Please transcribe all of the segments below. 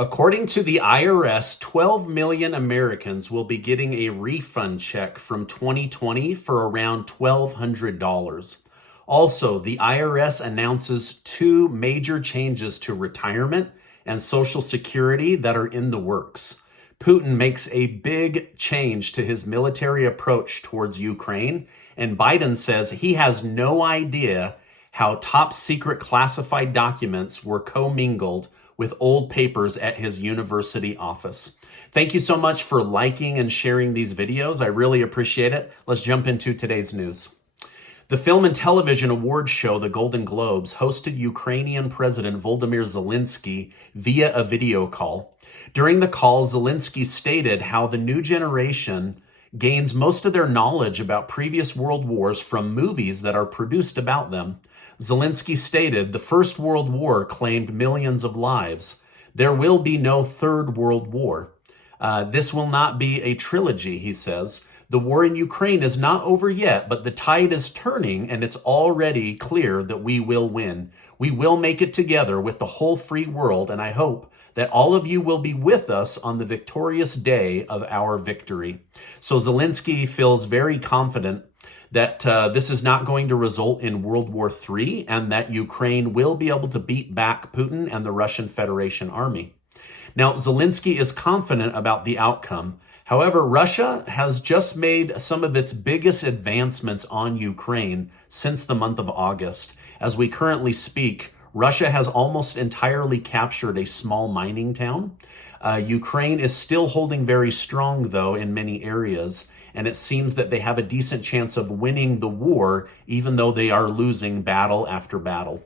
According to the IRS, 12 million Americans will be getting a refund check from 2020 for around $1,200. Also, the IRS announces two major changes to retirement and Social Security that are in the works. Putin makes a big change to his military approach towards Ukraine, and Biden says he has no idea how top secret classified documents were commingled with old papers at his university office. Thank you so much for liking and sharing these videos. I really appreciate it. Let's jump into today's news. The Film and Television Awards show, the Golden Globes, hosted Ukrainian President Volodymyr Zelensky via a video call. During the call, Zelensky stated how the new generation gains most of their knowledge about previous world wars from movies that are produced about them. Zelensky stated, "The First World War claimed millions of lives. There will be no Third World War. This will not be a trilogy," he says. "The war in Ukraine is not over yet, but the tide is turning and it's already clear that we will win. We will make it together with the whole free world, and I hope that all of you will be with us on the victorious day of our victory." So Zelensky feels very confident that this is not going to result in World War III and that Ukraine will be able to beat back Putin and the Russian Federation army. Now, Zelensky is confident about the outcome. However, Russia has just made some of its biggest advancements on Ukraine since the month of August. As we currently speak, Russia has almost entirely captured a small mining town. Ukraine is still holding very strong, though, in many areas, and it seems that they have a decent chance of winning the war, even though they are losing battle after battle.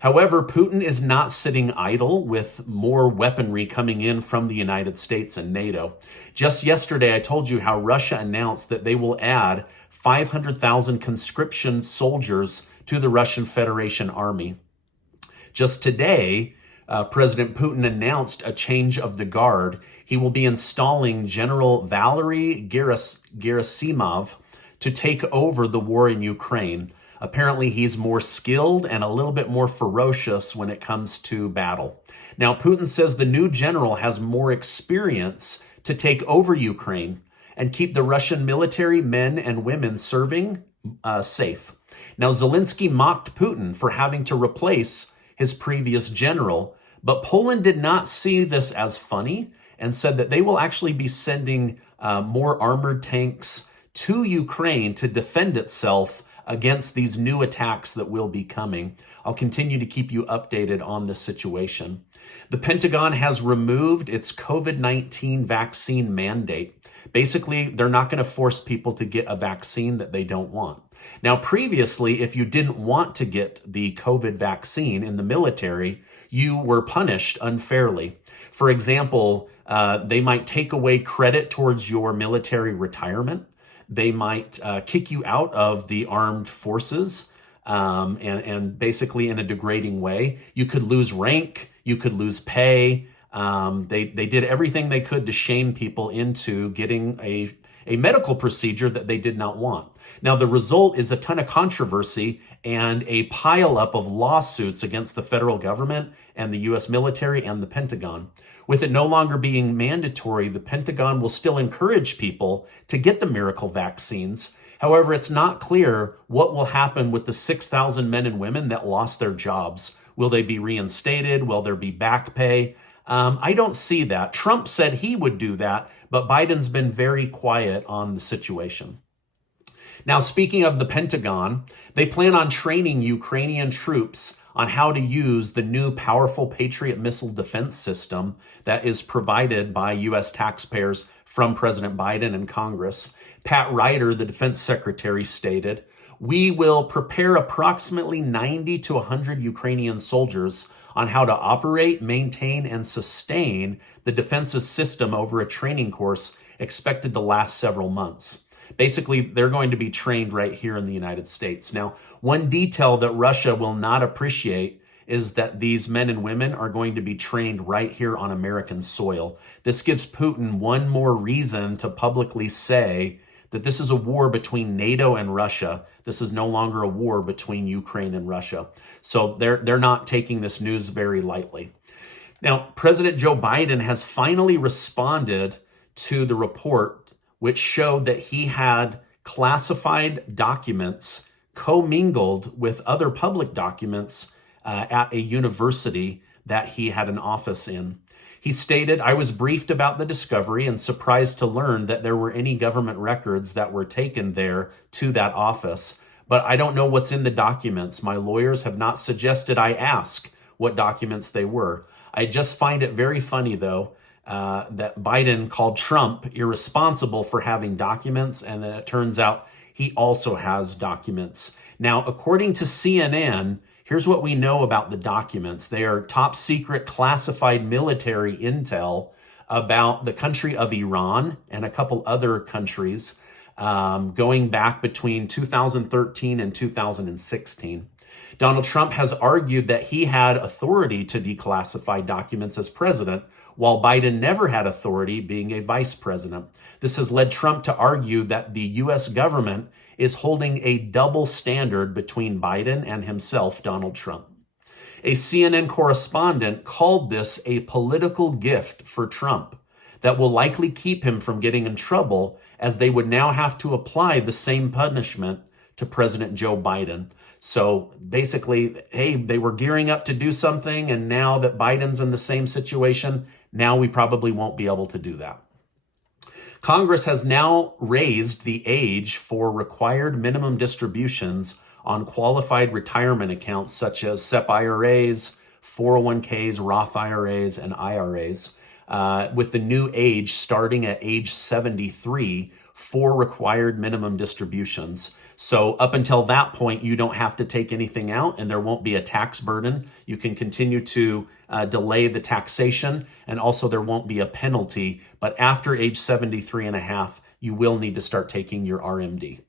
However, Putin is not sitting idle with more weaponry coming in from the United States and NATO. Just yesterday, I told you how Russia announced that they will add 500,000 conscription soldiers to the Russian Federation army. Just today, President Putin announced a change of the guard. He will be installing General Valery Gerasimov to take over the war in Ukraine. Apparently, he's more skilled and a little bit more ferocious when it comes to battle. Now, Putin says the new general has more experience to take over Ukraine and keep the Russian military men and women serving safe. Now, Zelensky mocked Putin for having to replace his previous general, but Poland did not see this as funny and said that they will actually be sending more armored tanks to Ukraine to defend itself against these new attacks that will be coming. I'll continue to keep you updated on this situation. The Pentagon has removed its COVID-19 vaccine mandate. Basically, they're not going to force people to get a vaccine that they don't want. Now, previously, if you didn't want to get the COVID vaccine in the military, you were punished unfairly. For example, they might take away credit towards your military retirement. They might kick you out of the armed forces and basically in a degrading way. You could lose rank. You could lose pay. They did everything they could to shame people into getting a medical procedure that they did not want. Now, the result is a ton of controversy and a pileup of lawsuits against the federal government and the U.S. military and the Pentagon. With it no longer being mandatory, the Pentagon will still encourage people to get the miracle vaccines. However, it's not clear what will happen with the 6,000 men and women that lost their jobs. Will they be reinstated? Will there be back pay? I don't see that. Trump said he would do that, but Biden's been very quiet on the situation. Now, speaking of the Pentagon, they plan on training Ukrainian troops on how to use the new powerful Patriot missile defense system that is provided by U.S. taxpayers from President Biden and Congress. Pat Ryder, the defense secretary, stated, "We will prepare approximately 90 to 100 Ukrainian soldiers on how to operate, maintain, and sustain the defensive system over a training course expected to last several months." Basically, they're going to be trained right here in the United States. Now, one detail that Russia will not appreciate is that these men and women are going to be trained right here on American soil. This gives Putin one more reason to publicly say that this is a war between NATO and Russia. This is no longer a war between Ukraine and Russia. So they're not taking this news very lightly. Now, President Joe Biden has finally responded to the report, which showed that he had classified documents commingled with other public documents at a university that he had an office in. He stated, "I was briefed about the discovery and surprised to learn that there were any government records that were taken there to that office. But I don't know what's in the documents. My lawyers have not suggested I ask what documents they were. I just find it very funny, though, that Biden called Trump irresponsible for having documents, and then it turns out he also has documents." Now, according to CNN, here's what we know about the documents. They are top secret classified military intel about the country of Iran and a couple other countries going back between 2013 and 2016. Donald Trump has argued that he had authority to declassify documents as president, while Biden never had authority being a vice president. This has led Trump to argue that the U.S. government is holding a double standard between Biden and himself, Donald Trump. A CNN correspondent called this a political gift for Trump that will likely keep him from getting in trouble, as they would now have to apply the same punishment to President Joe Biden. So basically, hey, they were gearing up to do something, and now that Biden's in the same situation, now we probably won't be able to do that. Congress has now raised the age for required minimum distributions on qualified retirement accounts such as SEP IRAs, 401ks, Roth IRAs, and IRAs, with the new age starting at age 73 for required minimum distributions. So up until that point, you don't have to take anything out, and there won't be a tax burden. You can continue to delay the taxation, and also there won't be a penalty. But after age 73 and a half, you will need to start taking your RMD.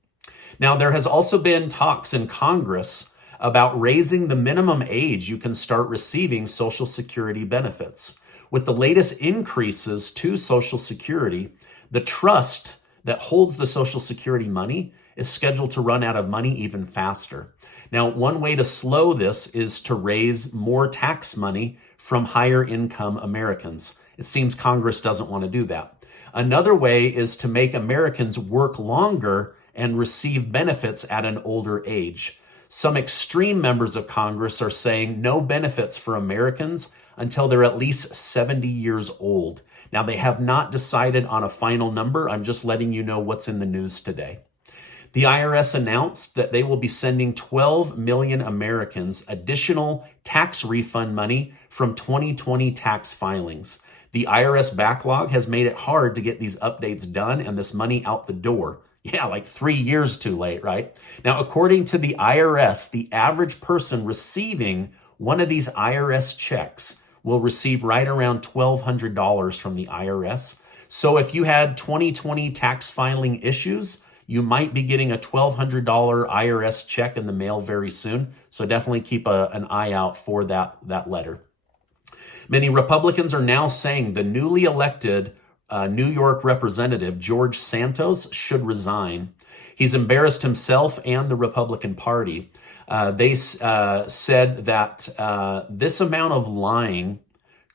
Now, there has also been talks in Congress about raising the minimum age you can start receiving Social Security benefits. With the latest increases to Social Security, the trust that holds the Social Security money is scheduled to run out of money even faster. Now, one way to slow this is to raise more tax money from higher income Americans. It seems Congress doesn't want to do that. Another way is to make Americans work longer and receive benefits at an older age. Some extreme members of Congress are saying no benefits for Americans until they're at least 70 years old. Now, they have not decided on a final number. I'm just letting you know what's in the news today. The IRS announced that they will be sending 12 million Americans additional tax refund money from 2020 tax filings. The IRS backlog has made it hard to get these updates done and this money out the door. Yeah, like 3 years too late, right? Now, according to the IRS, the average person receiving one of these IRS checks will receive right around $1,200 from the IRS. So if you had 2020 tax filing issues, you might be getting a $1,200 IRS check in the mail very soon. So definitely keep an eye out for that letter. Many Republicans are now saying the newly elected New York representative, George Santos, should resign. He's embarrassed himself and the Republican Party. They said that this amount of lying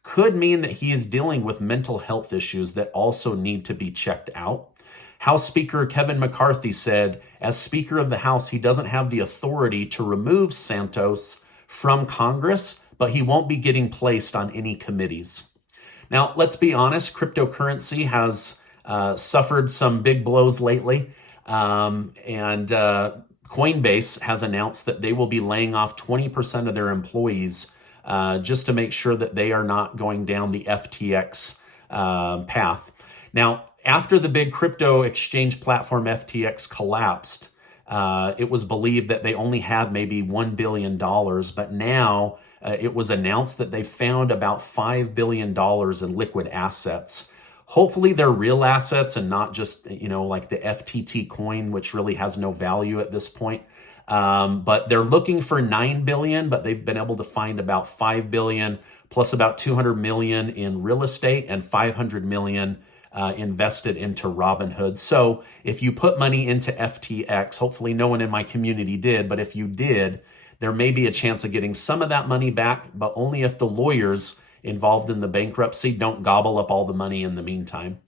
could mean that he is dealing with mental health issues that also need to be checked out. House Speaker Kevin McCarthy said, as Speaker of the House, he doesn't have the authority to remove Santos from Congress, but he won't be getting placed on any committees. Now, let's be honest, cryptocurrency has suffered some big blows lately, and Coinbase has announced that they will be laying off 20% of their employees just to make sure that they are not going down the FTX path. Now, after the big crypto exchange platform FTX collapsed, it was believed that they only had maybe $1 billion, but now it was announced that they found about $5 billion in liquid assets. Hopefully they're real assets and not just, like the FTT coin, which really has no value at this point. But they're looking for $9 billion, but they've been able to find about $5 billion plus about $200 million in real estate and $500 million invested into Robinhood. So if you put money into FTX, hopefully no one in my community did, but if you did, there may be a chance of getting some of that money back, but only if the lawyers involved in the bankruptcy. Don't gobble up all the money in the meantime.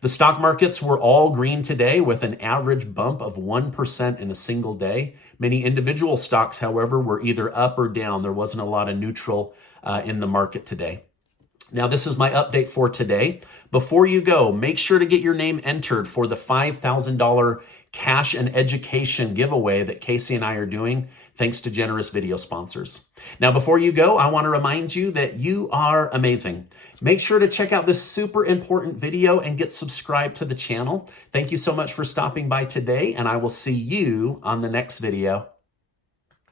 The stock markets were all green today with an average bump of 1% in a single day. Many individual stocks, however, were either up or down. There wasn't a lot of neutral in the market today. Now, this is my update for today. Before you go, make sure to get your name entered for the $5,000 cash and education giveaway that Casey and I are doing, thanks to generous video sponsors. Now, before you go, I want to remind you that you are amazing. Make sure to check out this super important video and get subscribed to the channel. Thank you so much for stopping by today, and I will see you on the next video.